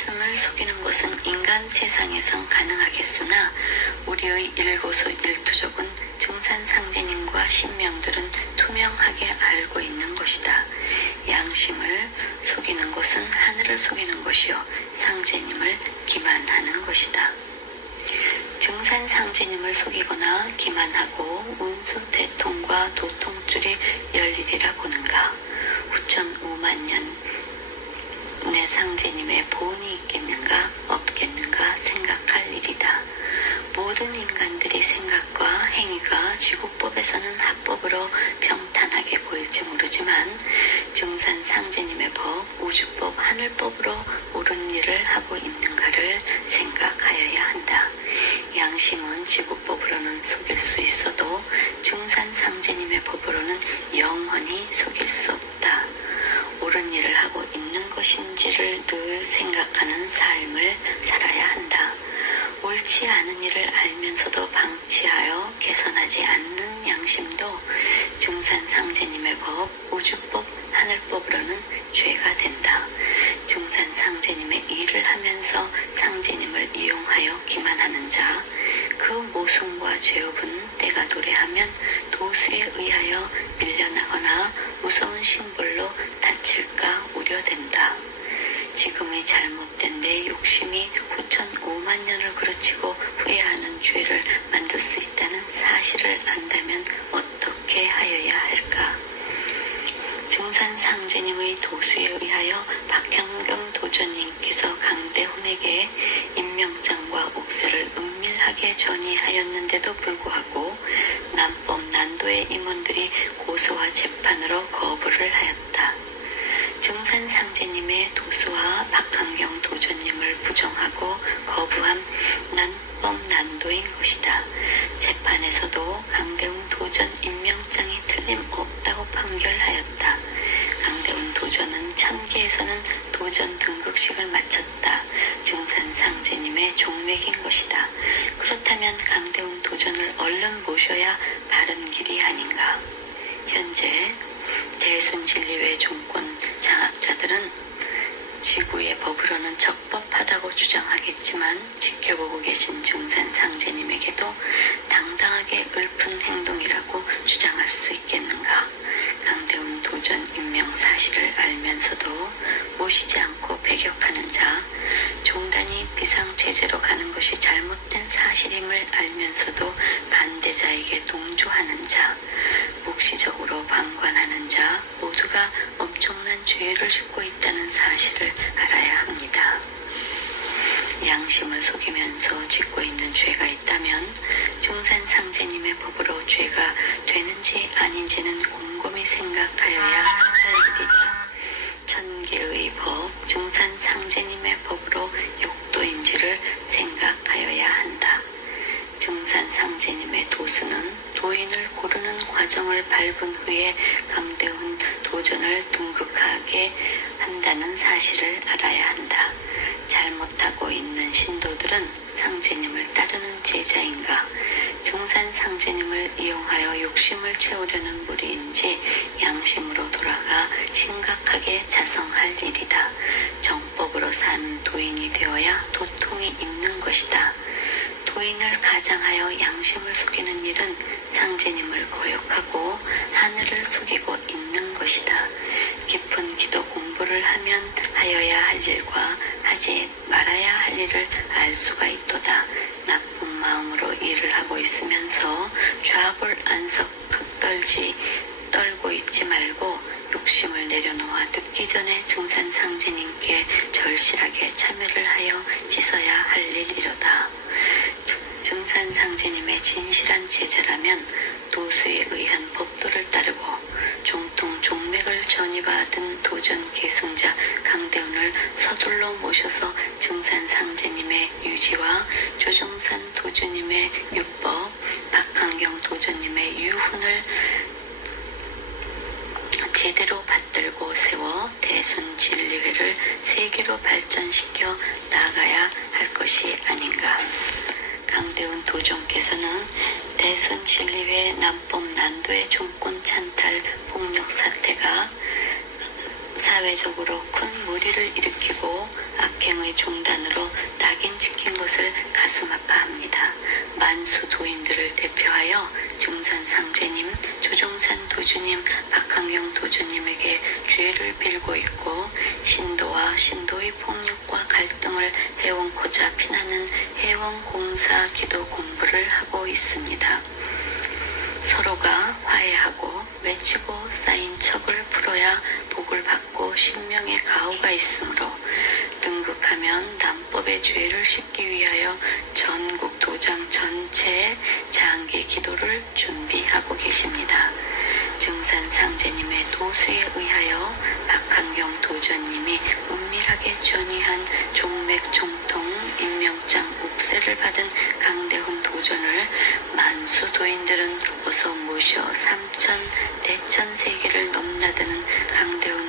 말씀을 속이는 것은 인간 세상에선 가능하겠으나 우리의 일거수일투족은 증산상제님과 신명들은 투명하게 알고 있는 것이다. 양심을 속이는 것은 하늘을 속이는 것이요 상제님을 기만하는 것이다. 증산상제님을 속이거나 기만하고 운수대통과 도통줄이 열리리라 보는가. 후천 5만 년 내 상제님의 보은이 있겠는가 없겠는가 생각할 일이다. 모든 인간들이 생각과 행위가 지구법에서는 합법으로 평탄하게 보일지 모르지만 증산상제님의 법, 우주법, 하늘법으로 옳은 일을 하고 있는가를 생각하여야 한다. 양심은 지구법으로는 속일 수 있어도 증산상제님의 법으로는 영원히 속일 수 없다. 옳은 일을 하고 있는 것인지를 늘 생각하는 삶을 살아야 한다. 옳지 않은 일을 알면서도 방치하여 개선하지 않는 양심도 증산상제님의 법, 우주법, 하늘법으로는 죄가 된다. 증산상제님의 일을 하면서 상제님을 이용하여 기만하는 자, 그 모순과 죄업은 때가 도래하면 도수에 의하여 밀려나거나 무서운 심벌로 다칠까 우려된다. 지금의 잘못된 내 욕심이 후천 5만 년을 그르치고 후회하는 죄를 만들 수 있다는 사실을 안다면 어떻게 하여야 할까? 증산상제님의 도수에 의하여 박형경 도전님께서 강대훈에게 임명장과 옥세를 은밀하게 전이하였는데도 불구하고 남법 난도의 임원들이 고소와 재판으로 거부를 하였다. 증산상제님의 도수와 박한경 도전님을 부정하고 거부한 난법 난도인 것이다. 재판에서도 강대훈 도전 임명장이 틀림없다고 판결하였다. 강대훈 도전은 천계에서는 도전 등극식을 마쳤다. 증산상제님의 종맥인 것이다. 그렇다면 강대훈 도전을 얼른 모셔야 바른 길이 아닌가. 현재 대순진리회 종권 장학자들은 지구의 법으로는 적법하다고 주장하겠지만 지켜보고 계신 증산상제님에게도 당당하게 읊은 행동이라고 주장할 수 있겠는가. 강대훈 도전 임명 사실을 알면서도 모시지 않고 배격하는 자, 종단이 비상체제로 가는 것이 잘못된 사실임을 알면서도 반대자에게 동조하는 자, 묵시적으로 방관하는 자 모두가 엄청난 죄를 짓고 있다는 사실을 알아야 합니다. 양심을 속이면서 짓고 있는 죄가 있다면 증산상제님의 법으로 죄가 되는지 아닌지는 곰곰이 생각하여야 할 일이다. 천계의 법, 증산상제님의 법으로 욕도인지를 생각하여야 한다. 증산상제님의 도수는 도인을 고르는 과정을 밟은 후에 강대훈 도전을 등극하게 한다는 사실을 알아야 한다. 잘못하고 있는 신도들은 상제님을 따르는 제자인가, 증산상제님을 이용하여 욕심을 채우려는 무리인지 양심으로 돌아가 심각하게 자성할 일이다. 정법으로 사는 도인이 되어야 도통이 있는 것이다. 도인을 가장하여 양심을 속이는 일은 상제님을 거역하고 하늘을 속이고 있는 것이다. 깊은 기도 공부를 하면 하여야 할 일과 하지 말아야 할 일을 알 수가 있도다. 나쁜 마음으로 일을 하고 있으면서 좌불 안석 떨고 있지 말고 욕심을 내려놓아 듣기 전에 증산상제님께 절실하게 참여를 하여 씻어야 할 일이로다. 증산상제님의 진실한 제자라면 도수에 의한 법도를 따르고 종통 종맥을 전이받은 도전 계승자 강대훈을 서둘러 모셔서 증산상제님의 유지와 조중산 도주님의 유법, 박한경 도주님의 유훈을 제대로 받들고 세워 대순진리회를 세계로 발전시켜 나가야 할 것이 아닌가. 강대훈 도종께서는 대순진리회 남법 난도의 종권 찬탈 폭력 사태가 사회적으로 큰 무리를 일으키고 악행의 종단으로 낙인 찍힌 것을 가슴 아파합니다. 만수 도인들을 대표하여 증산상제님, 조종산 도주님, 박한경 도주님에게 죄를 빌고 있고 신도와 신도의 폭력과 갈등을 해원코자 피나는 해원공사 기도 공부를 하고 있습니다. 서로가 화해하고 맺히고 쌓인 척을 풀어야 복을 받고 신명의 가호가 있으므로 등극하면 남법의 죄를 씻기 위하여 전국 도장 전체에 장기 기도를 준비하고 계십니다. 증산상제님의 도수에 의하여 박한경 도전님이 은밀하게 전이한 종맥종통 일명장 옥세를 받은 강대훈 도전을 만수 도인들은 어서 모셔 삼천 대천 세계를 넘나드는 강대훈